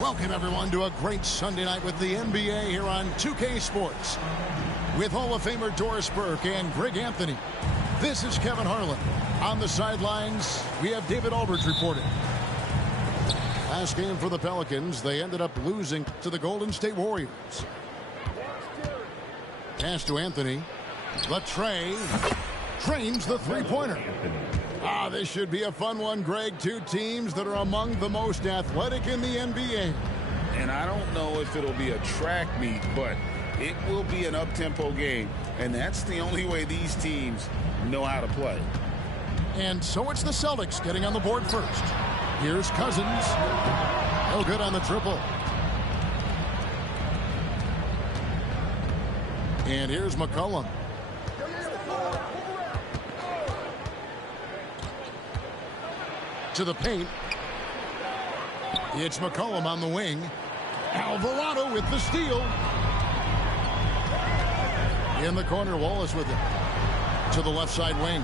Welcome, everyone, to a great Sunday night with the NBA here on 2K Sports. With Hall of Famer Doris Burke and Greg Anthony, this is Kevin Harlan. On the sidelines, we have David Aldridge reporting. Last game for the Pelicans, they ended up losing to the Golden State Warriors. Pass to Anthony. Latrey drains the three-pointer. This should be a fun one, Greg. Two teams that are among the most athletic in the NBA. And I don't know if it'll be a track meet, but it will be an up-tempo game. And that's the only way these teams know how to play. And so it's the Celtics getting on the board first. Here's Cousins. No good on the triple. And here's McCollum. To the paint. It's McCollum on the wing. Alvarado with the steal. In the corner, Wallace with it. To the left side wing.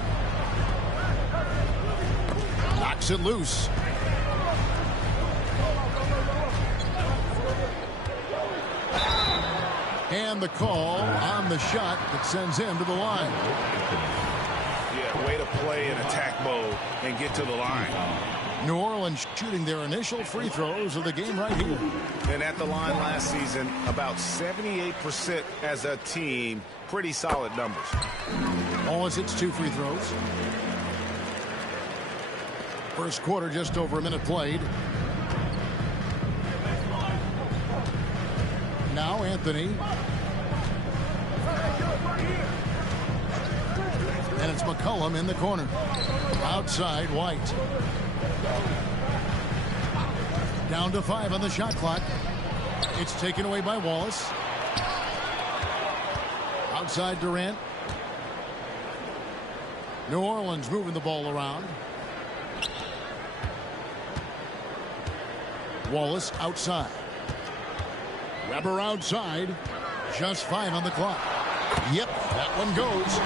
Knocks it loose. And the call on the shot that sends him to the line. Yeah, way to play in attack mode and get to the line. New Orleans shooting their initial free throws of the game right here. And at the line last season, about 78% as a team. Pretty solid numbers. Wallace hits 2 free throws. First quarter, just over a minute played. Now Anthony. And it's McCollum in the corner. Outside, White. Down to 5 on the shot clock. It's taken away by Wallace. Outside Durant. New Orleans moving the ball around. Wallace outside. Weber outside. Just 5 on the clock. Yep, that one goes.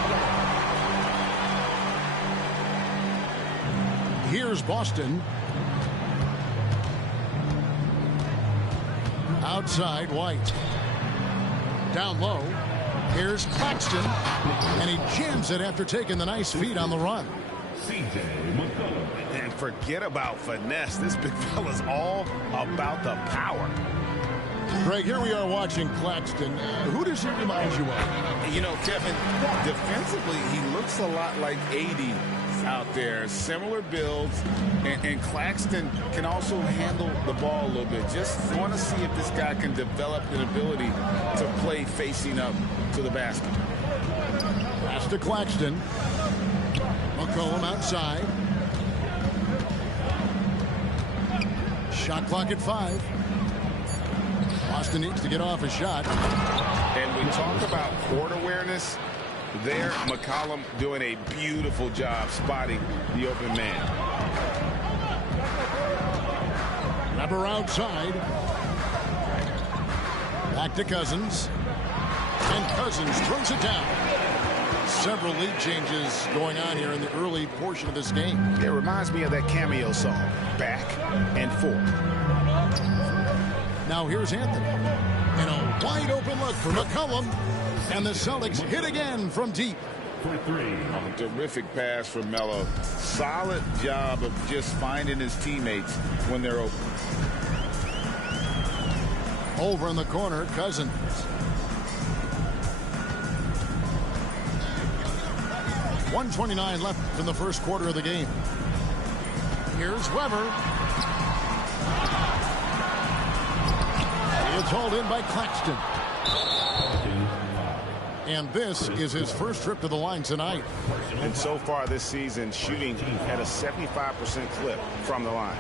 Here's Boston. Outside, White. Down low. Here's Claxton. And he jams it after taking the nice feed on the run. And forget about finesse. This big fella's all about the power. Greg, here we are watching Claxton. Who does he remind you of? You know, Kevin, defensively, he looks a lot like AD out there. Similar builds. And Claxton can also handle the ball a little bit. Just want to see if this guy can develop an ability to play facing up to the basket. Pass to Claxton. McCollum outside. Shot clock at 5. Boston needs to get off a shot. And we talk about court awareness. There, McCollum doing a beautiful job spotting the open man. Weber outside. Back to Cousins. And Cousins throws it down. Several lead changes going on here in the early portion of this game. It reminds me of that cameo song, Back and Forth. Now here's Anthony. And a wide open look for McCollum. And the Celtics hit again from deep. For 3. Terrific pass from Melo. Solid job of just finding his teammates when they're open. Over in the corner, Cousins. .129 left in the first quarter of the game. Here's Weber. It's hauled in by Claxton. And this is his first trip to the line tonight. And so far this season, shooting at a 75% clip from the line.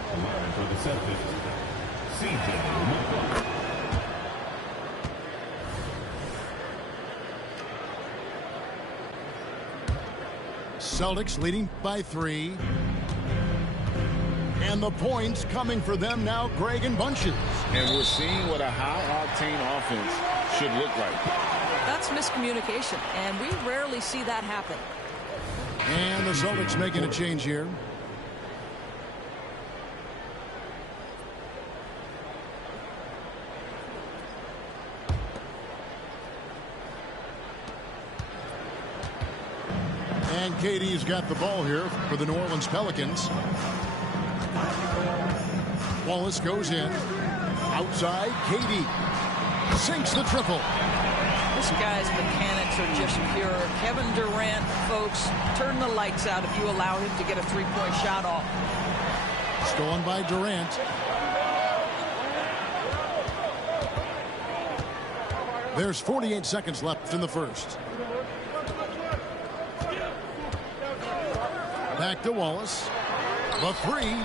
Celtics leading by 3. And the points coming for them now, Greg, in bunches. And we're seeing what a high-octane offense should look like. That's miscommunication, and we rarely see that happen. And the Celtics making a change here. And KD's got the ball here for the New Orleans Pelicans. Wallace goes in. Outside, KD sinks the triple. This guy's mechanics are just pure. Kevin Durant, folks, turn the lights out if you allow him to get a three-point shot off. Stolen by Durant. There's 48 seconds left in the first. Back to Wallace. The three.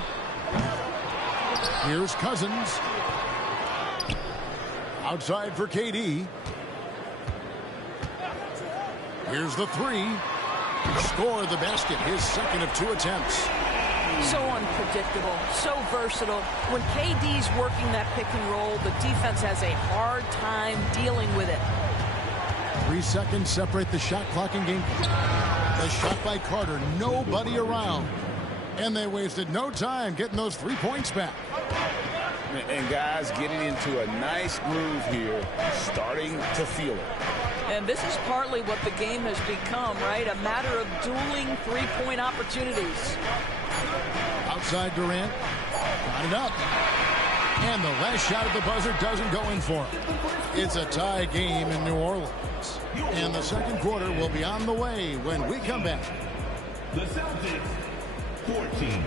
Here's Cousins. Outside for KD. Here's the three. Scored the basket, his second of 2 attempts. So unpredictable, so versatile. When KD's working that pick and roll, the defense has a hard time dealing with it. 3 seconds separate the shot clock and game. The shot by Carter, nobody around. And they wasted no time getting those 3 points back. And guys getting into a nice groove here, starting to feel it. And this is partly what the game has become, right? A matter of dueling three-point opportunities. Outside Durant. Got it up. And the last shot at the buzzer doesn't go in for him. It's a tie game in New Orleans. And the second quarter will be on the way when we come back. The Celtics, 14.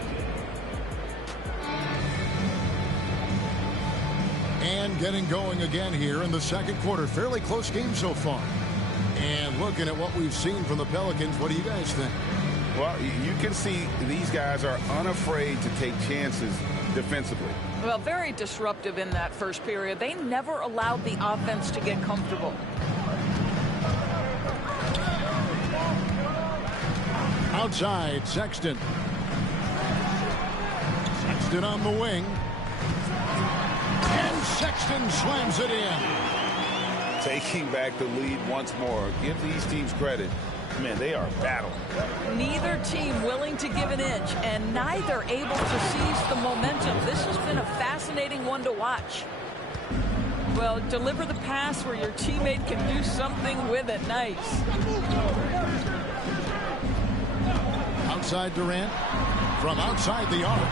And getting going again here in the second quarter. Fairly close game so far. And looking at what we've seen from the Pelicans, what do you guys think? Well, you can see these guys are unafraid to take chances defensively. Well, very disruptive in that first period. They never allowed the offense to get comfortable. Outside, Sexton. Sexton on the wing. And Sexton slams it in. Taking back the lead once more. Give these teams credit. Man, they are battling. Neither team willing to give an inch, and neither able to seize the momentum. This has been a fascinating one to watch. Well, deliver the pass where your teammate can do something with it. Nice. Outside Durant. From outside the arc.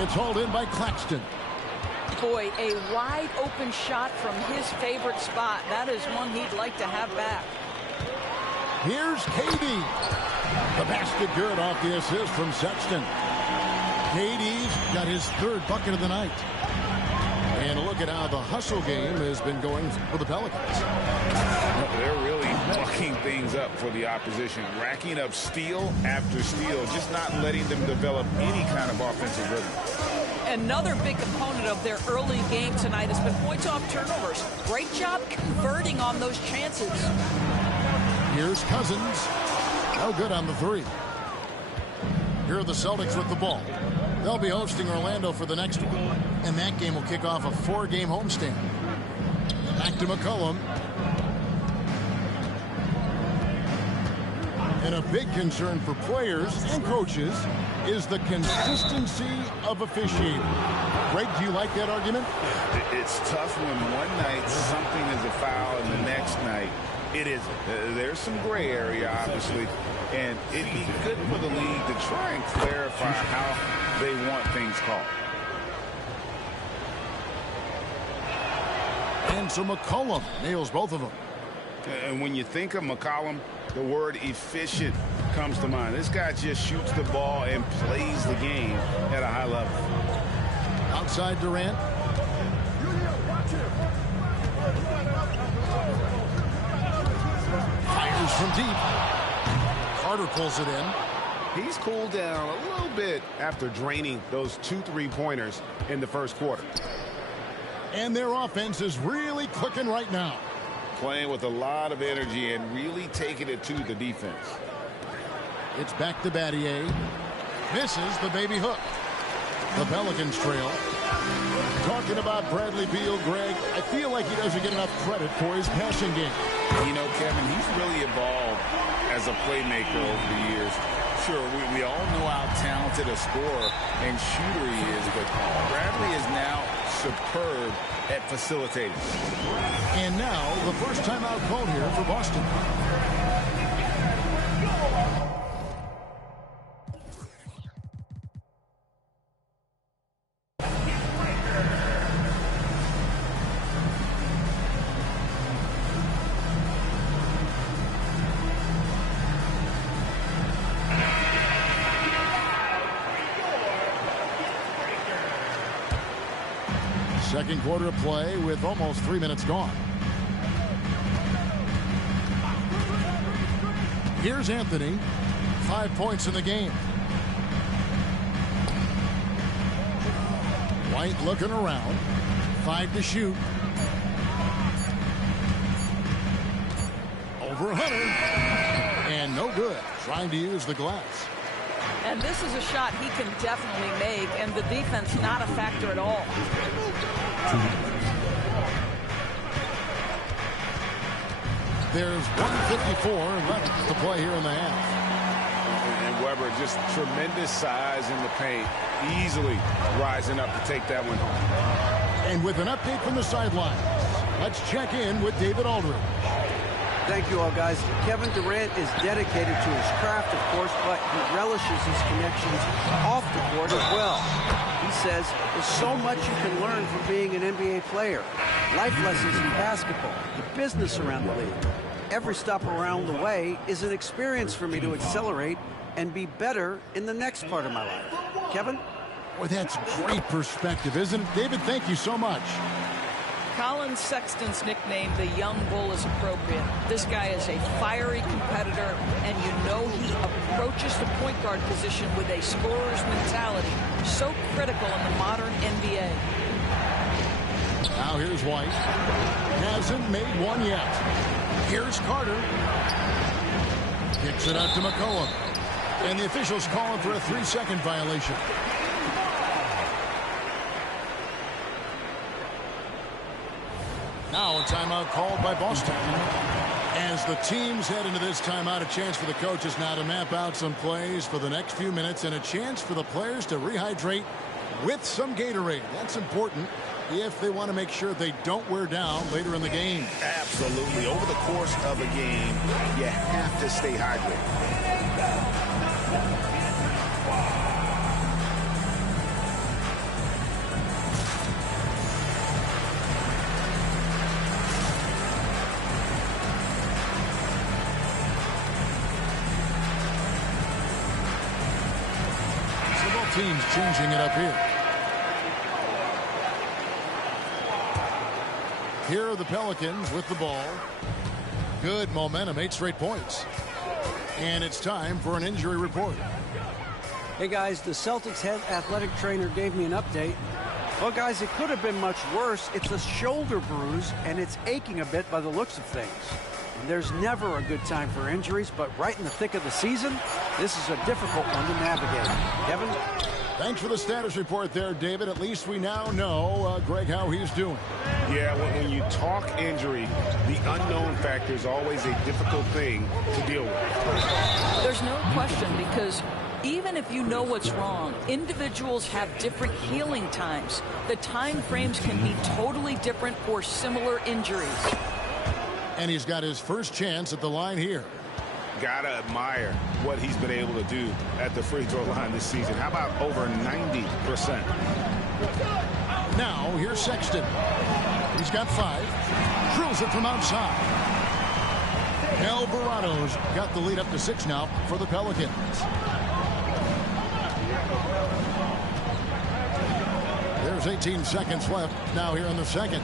It's hauled in by Claxton. Boy, a wide open shot from his favorite spot. That is one he'd like to have back. Here's KD. The basket good off the assist from Sexton. KD's got his 3rd bucket of the night. And look at how the hustle game has been going for the Pelicans. They're really mucking things up for the opposition, racking up steal after steal, just not letting them develop any kind of offensive rhythm. Another big component of their early game tonight has been points off turnovers. Great job converting on those chances. Here's Cousins. No good on the 3. Here are the Celtics with the ball. They'll be hosting Orlando for the next one. And that game will kick off a 4-game homestand. Back to McCollum. And a big concern for players and coaches is the consistency of officiating. Greg, do you like that argument? It's tough when one night something is a foul and the next night it isn't. There's some gray area, obviously, and it'd be good for the league to try and clarify how they want things called. And so McCollum nails both of them. And when you think of McCollum, the word efficient comes to mind. This guy just shoots the ball and plays the game at a high level. Outside Durant. Fires from deep. Carter pulls it in. He's cooled down a little bit after draining those 2 3-pointers in the first quarter. And their offense is really clicking right now. Playing with a lot of energy and really taking it to the defense. It's back to Battier. Misses the baby hook. The Pelicans trail. Talking about Bradley Beal, Greg, I feel like he doesn't get enough credit for his passing game. You know, Kevin, he's really evolved as a playmaker over the years. Sure, we all know how talented a scorer and shooter he is, but Bradley is now superb at facilitating. And now the first timeout called here for Boston. Second quarter of play with almost 3 minutes gone. Here's Anthony. 5 points in the game. White looking around. 5 to shoot. Over Hunter. And no good. Trying to use the glass. And this is a shot he can definitely make, and the defense not a factor at all. There's 1:54 left to play here in the half. And Webber, just tremendous size in the paint, easily rising up to take that one home. And with an update from the sidelines, let's check in with David Aldridge. Thank you all, guys. Kevin Durant is dedicated to his craft, of course, but he relishes his connections off the court as well. He says there's so much you can learn from being an NBA player. Life lessons in basketball, the business around the league. Every stop around the way is an experience for me to accelerate and be better in the next part of my life. Kevin? Boy, that's great perspective, isn't it? David, thank you so much. Colin Sexton's nickname, the Young Bull, is appropriate. This guy is a fiery competitor, and you know he approaches the point guard position with a scorer's mentality. So critical in the modern NBA. Now here's White. Hasn't made one yet. Here's Carter. Kicks it out to McCollum. And the officials calling for a 3-second violation. Now a timeout called by Boston. As the teams head into this timeout, a chance for the coaches now to map out some plays for the next few minutes and a chance for the players to rehydrate with some Gatorade. That's important if they want to make sure they don't wear down later in the game. Absolutely. Over the course of a game, you have to stay hydrated. Teams changing it up here. Here are the Pelicans with the ball. Good momentum, 8 straight points. And it's time for an injury report. Hey guys, the Celtics head athletic trainer gave me an update. Well guys, it could have been much worse. It's a shoulder bruise and it's aching a bit by the looks of things. And there's never a good time for injuries, but right in the thick of the season, this is a difficult one to navigate. Kevin? Thanks for the status report there, David. At least we now know, Greg, how he's doing. Yeah, when you talk injury, the unknown factor is always a difficult thing to deal with. There's no question, because even if you know what's wrong, individuals have different healing times. The time frames can be totally different for similar injuries. And he's got his first chance at the line here. Gotta admire what he's been able to do at the free throw line this season. How about over 90%? Now, here's Sexton. He's got 5. Drills it from outside. Alvarado's got the lead up to 6 now for the Pelicans. There's 18 seconds left now here in the second.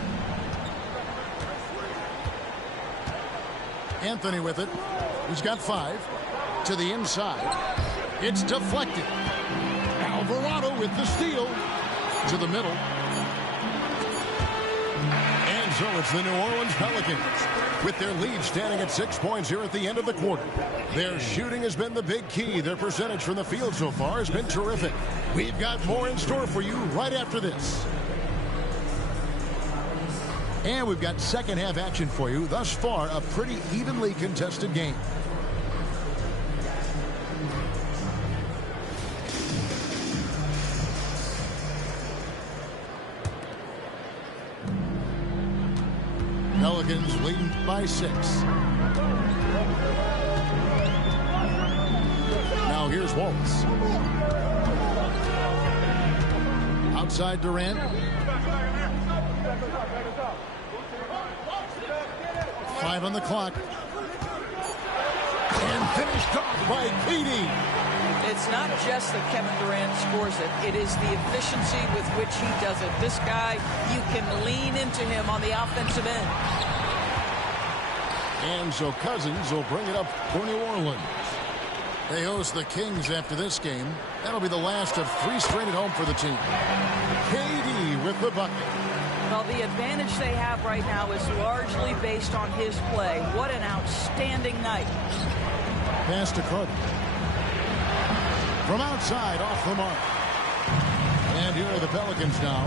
Anthony with it. He's got 5 to the inside. It's deflected. Alvarado with the steal to the middle. And so it's the New Orleans Pelicans with their lead standing at 6 points here at the end of the quarter. Their shooting has been the big key. Their percentage from the field so far has been terrific. We've got more in store for you right after this. And we've got second half action for you. Thus far, a pretty evenly contested game. Pelicans leading by 6. Now here's Waltz. Outside Durant. 5 on the clock. And finished off by KD. It's not just that Kevin Durant scores it. It is the efficiency with which he does it. This guy, you can lean into him on the offensive end. And so Cousins will bring it up for New Orleans. They host the Kings after this game. That'll be the last of 3 straight at home for the team. KD with the bucket. Well, the advantage they have right now is largely based on his play. What an outstanding night. Pass to Carter. From outside, off the mark. And here are the Pelicans now.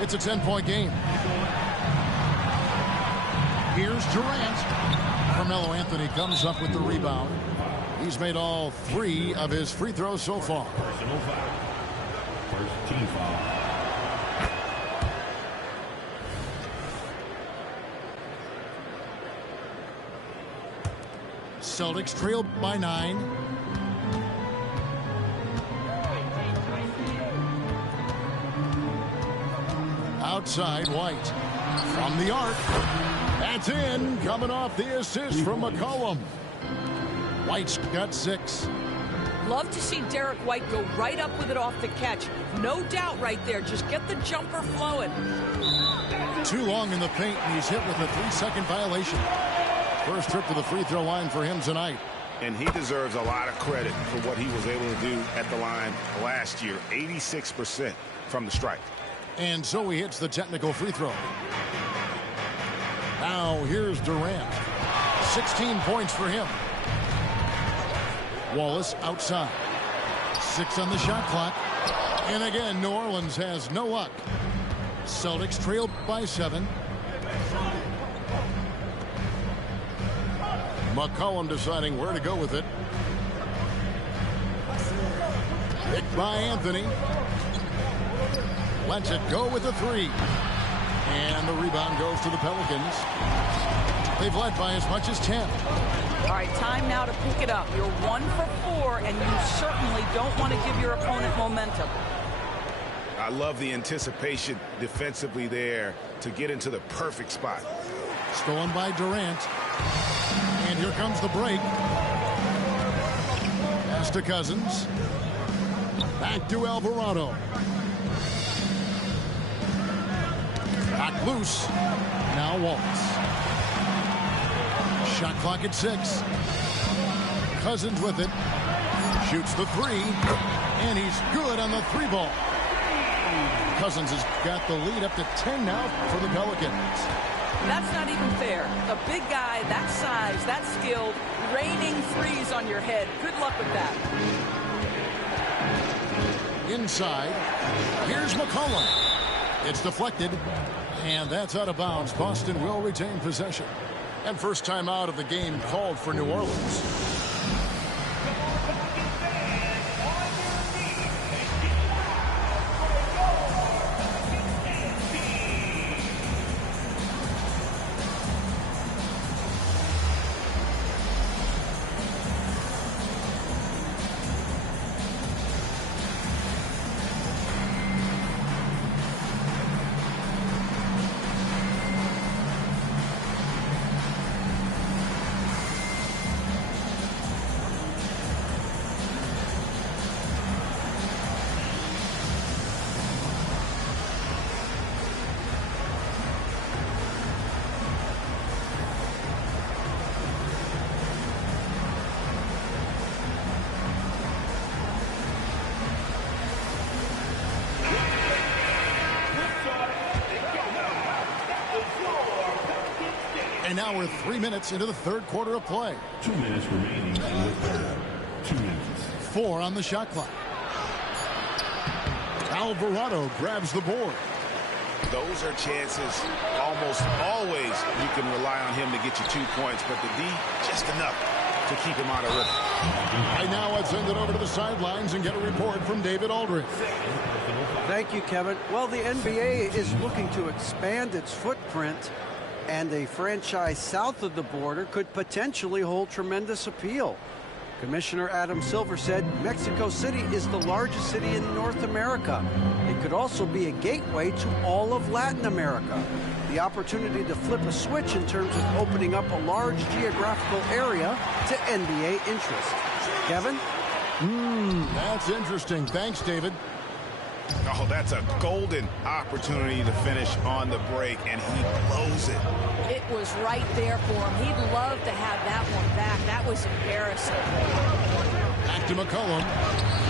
It's a 10-point game. Here's Durant. Carmelo Anthony comes up with the rebound. He's made all 3 of his free throws so far. Personal foul. First team foul. Celtics trailed by 9. Outside, White. From the arc. That's in. Coming off the assist from McCollum. White's got 6. Love to see Derek White go right up with it off the catch. No doubt right there. Just get the jumper flowing. Too long in the paint, and he's hit with a 3-second violation. First trip to the free throw line for him tonight. And he deserves a lot of credit for what he was able to do at the line last year. 86% from the stripe. And so he hits the technical free throw. Now here's Durant. 16 points for him. Wallace outside. 6 on the shot clock. And again, New Orleans has no luck. Celtics trailed by 7. McCollum deciding where to go with it. Picked by Anthony. Lets it go with the 3. And the rebound goes to the Pelicans. They've led by as much as 10. All right, time now to pick it up. You're 1 for 4, and you certainly don't want to give your opponent momentum. I love the anticipation defensively there to get into the perfect spot. Stolen by Durant. And here comes the break. Pass to Cousins. Back to Alvarado. Back loose. Now Wallace. Shot clock at 6. Cousins with it. Shoots the 3. And he's good on the 3 ball. Cousins has got the lead up to 10 now for the Pelicans. That's not even fair. A big guy, that size, that skilled, raining threes on your head. Good luck with that. Inside. Here's McCollum. It's deflected. And that's out of bounds. Boston will retain possession. And first time out of the game called for New Orleans. And now we're 3 minutes into the third quarter of play. 2 minutes remaining in the third. 2 minutes. 4 on the shot clock. Alvarado grabs the board. Those are chances almost always you can rely on him to get you 2 points, but the D just enough to keep him out of rhythm. Right now, let's send it over to the sidelines and get a report from David Aldridge. Thank you, Kevin. Well, the NBA is looking to expand its footprint, and a franchise south of the border could potentially hold tremendous appeal. Commissioner Adam Silver said Mexico City is the largest city in North America. It could also be a gateway to all of Latin America. The opportunity to flip a switch in terms of opening up a large geographical area to NBA interest. Kevin? That's interesting. Thanks, David. Oh, that's a golden opportunity to finish on the break, and he blows it. It was right there for him. He'd love to have that one back. That was embarrassing. Back to McCollum.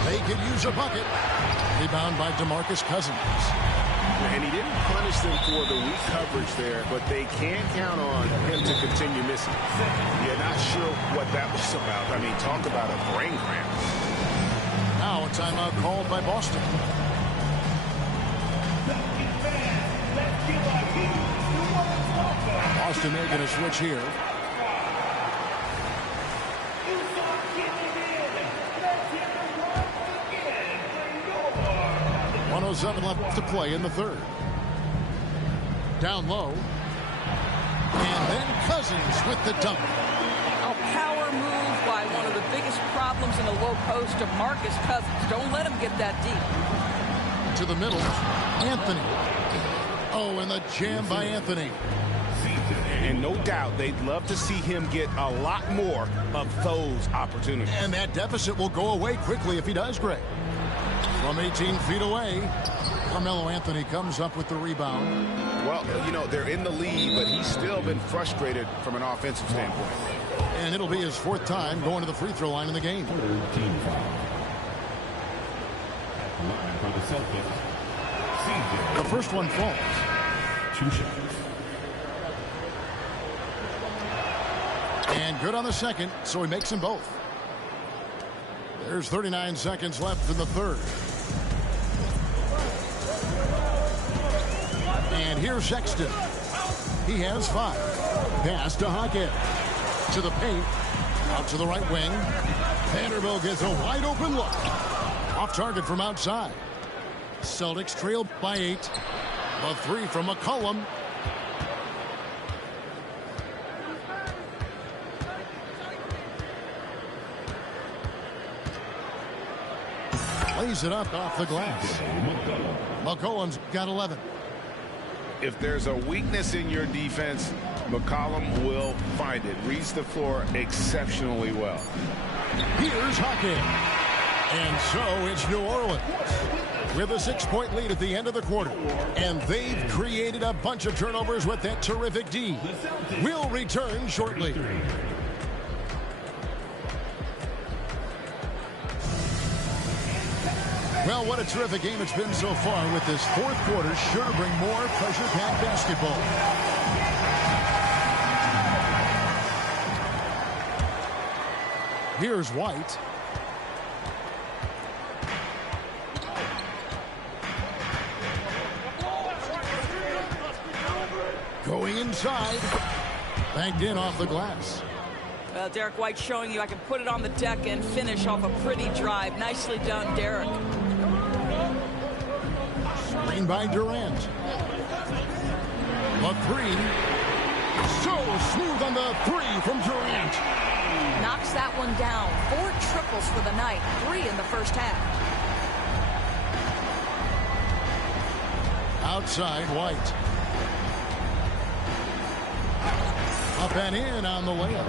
They could use a bucket. Rebound by DeMarcus Cousins. And he didn't punish them for the weak coverage there, but they can count on him to continue missing. You're not sure what that was about. I mean, talk about a brain cramp. Now a timeout called by Boston. Boston making a switch here. .107 left to play in the third. Down low. And then Cousins with the dunk. A power move by one of the biggest problems in the low post of Marcus Cousins. Don't let him get that deep. To the middle. Anthony. Oh, and the jam by Anthony. And no doubt they'd love to see him get a lot more of those opportunities. And that deficit will go away quickly if he does, Greg. From 18 feet away, Carmelo Anthony comes up with the rebound. Well, you know, they're in the lead, but he's still been frustrated from an offensive standpoint. And it'll be his fourth time going to the free throw line in the game. Team foul. At the line for the Celtics, CJ. The first one falls. 2 shots. And good on the second, so he makes them both. There's 39 seconds left in the third. And here's Sexton. He has 5. Pass to Hackett. To the paint. Out to the right wing. Vanderbilt gets a wide open look. Off target from outside. Celtics trail by 8. The 3 from McCollum. Lays it up off the glass. McCollum's got 11. If there's a weakness in your defense, McCollum will find it. Reads the floor exceptionally well. Here's Hackett. And so it's New Orleans with a 6-point lead at the end of the quarter. And they've created a bunch of turnovers with that terrific D. We'll return shortly. Well, what a terrific game it's been so far with this fourth quarter. Sure to bring more pressure-packed basketball. Here's White. Going inside. Banked in off the glass. Derek White showing you I can put it on the deck and finish off a pretty drive. Nicely done, Derek. Screen by Durant. The 3. So smooth on the 3 from Durant. Knocks that one down. 4 triples for the night. 3 in the first half. Outside, White. Up and in on the layup.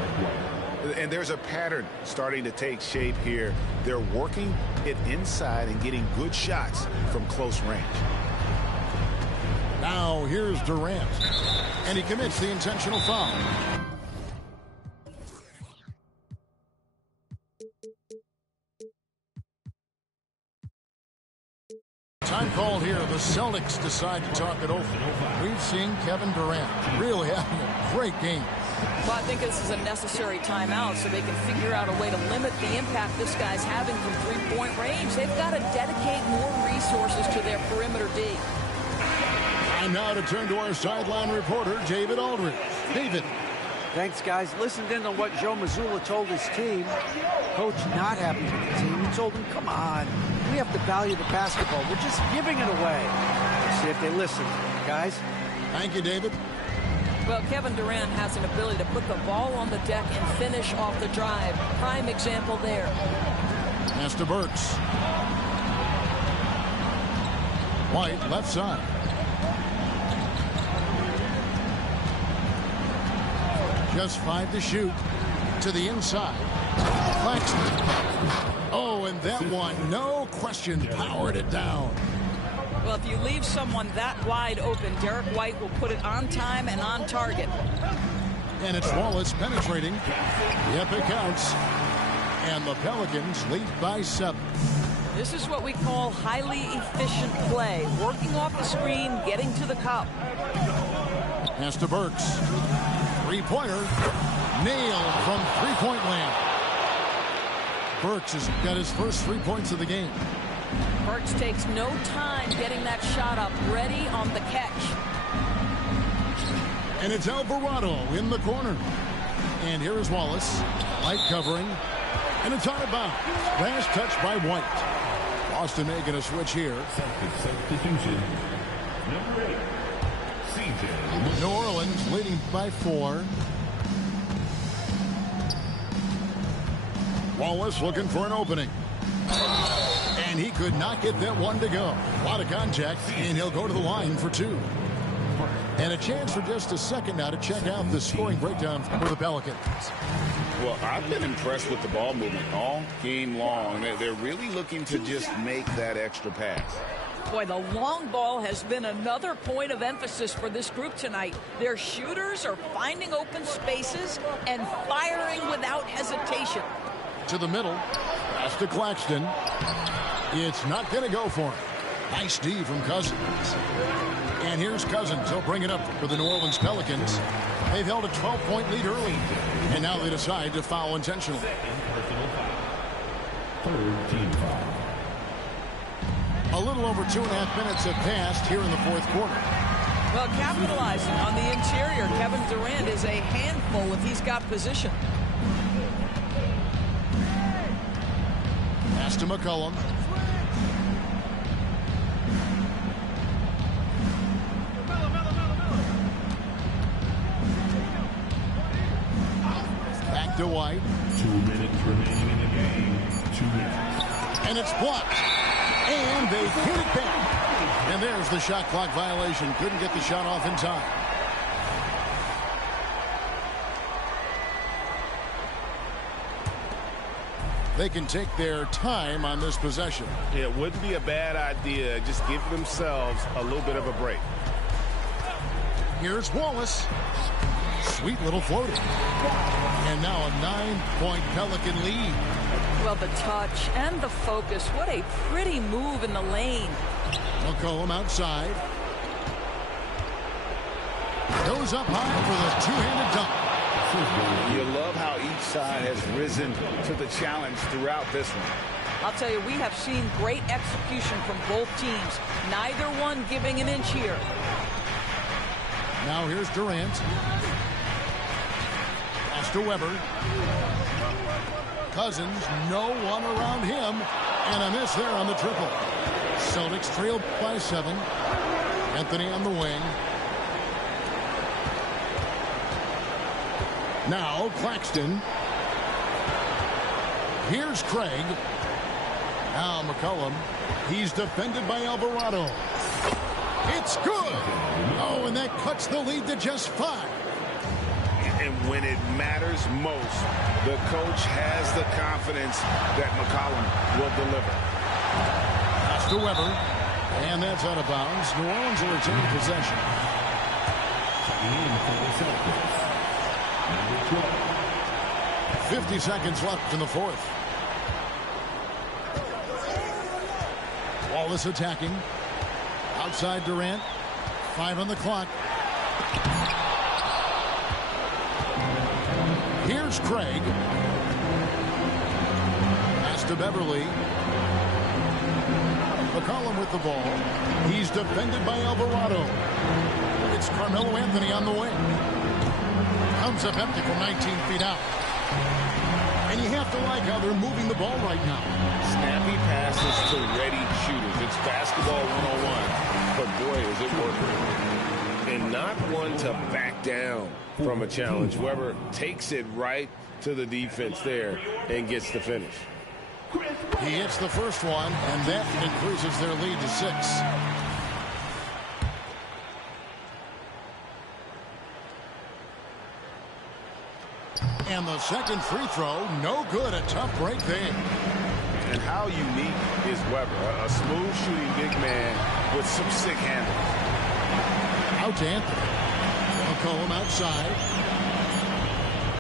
And there's a pattern starting to take shape here. They're working it inside and getting good shots from close range. Now here's Durant. And he commits the intentional foul. Time called here. The Celtics decide to talk it over. We've seen Kevin Durant really having a great game. Well, I think this is a necessary timeout so they can figure out a way to limit the impact this guy's having from three-point range. They've got to dedicate more resources to their perimeter D. And now to turn to our sideline reporter, David Aldridge. David. Thanks, guys. Listened in on what Joe Mazzulla told his team. Coach not happy with the team. He told them, come on, we have to value the basketball. We're just giving it away. Let's see if they listen. Guys? Thank you, David. Well, Kevin Durant has an ability to put the ball on the deck and finish off the drive. Prime example there. Pass to Burks. White, left side. Just 5 to shoot. To the inside. Claxton. Oh, and that one, no question, powered it down. Well, if you leave someone that wide open, Derek White will put it on time and on target. And it's Wallace penetrating. Yep, it counts. And the Pelicans lead by 7. This is what we call highly efficient play. Working off the screen, getting to the cup. Pass to Burks. Three-pointer. Nailed from three-point land. Burks has got his first 3 points of the game. Burks takes no time getting that shot up, ready on the catch. And it's Alvarado in the corner. And here is Wallace. Light covering. And it's out of bounds. Last touch by White. Boston making a switch here. Substitution. Number 8. CJ. New Orleans leading by 4. Wallace looking for an opening. And he could not get that one to go. A lot of contact, and he'll go to the line for 2. And a chance for just a second now to check out the scoring breakdown for the Pelicans. Well, I've been impressed with the ball movement all game long. They're really looking to just make that extra pass. Boy, the long ball has been another point of emphasis for this group tonight. Their shooters are finding open spaces and firing without hesitation. To the middle. Pass to Claxton. It's not going to go for him. Nice D from Cousins. And here's Cousins. He'll bring it up for the New Orleans Pelicans. They've held a 12-point lead early. And now they decide to foul intentionally. Third team foul. A little over 2.5 minutes have passed here in the fourth quarter. Well, capitalizing on the interior, Kevin Durant is a handful if he's got position. Pass to McCollum. Back to White. 2 minutes remaining in the game. 2 minutes. And it's blocked. And they hit it back. And there's the shot clock violation. Couldn't get the shot off in time. They can take their time on this possession. Yeah, it wouldn't be a bad idea. Just give themselves a little bit of a break. Here's Wallace. Sweet little floater. And now a 9-point Pelican lead. Well, the touch and the focus. What a pretty move in the lane. McCollum outside. Goes up high for the two-handed dunk. You love how each side has risen to the challenge throughout this one. I'll tell you, we have seen great execution from both teams. Neither one giving an inch here. Now here's Durant. Pass to Weber. Cousins, no one around him. And a miss there on the triple. Celtics trailed by 7. Anthony on the wing. Now Claxton. Here's Craig. Now McCollum. He's defended by Alvarado. It's good. Oh, and that cuts the lead to just 5. And when it matters most, the coach has the confidence that McCollum will deliver. Pass to Weber. And that's out of bounds. New Orleans will retain possession. In for the Celtics. Number 12. 50 seconds left in the fourth. Wallace attacking. Outside Durant. 5 on the clock. Here's Craig. Pass to Beverly. McCollum with the ball. He's defended by Alvarado. It's Carmelo Anthony on the wing. Comes up empty from 19 feet out. And you have to like how they're moving the ball right now. Snappy passes to ready shooters. It's basketball 101. But boy, is it working. And not one to back down from a challenge. Weber takes it right to the defense there and gets the finish. He hits the first one, and that increases their lead to 6. And the second free throw, no good. A tough break there. And how unique is Weber? A smooth shooting big man with some sick handles. Out to Anthony. McCollum outside.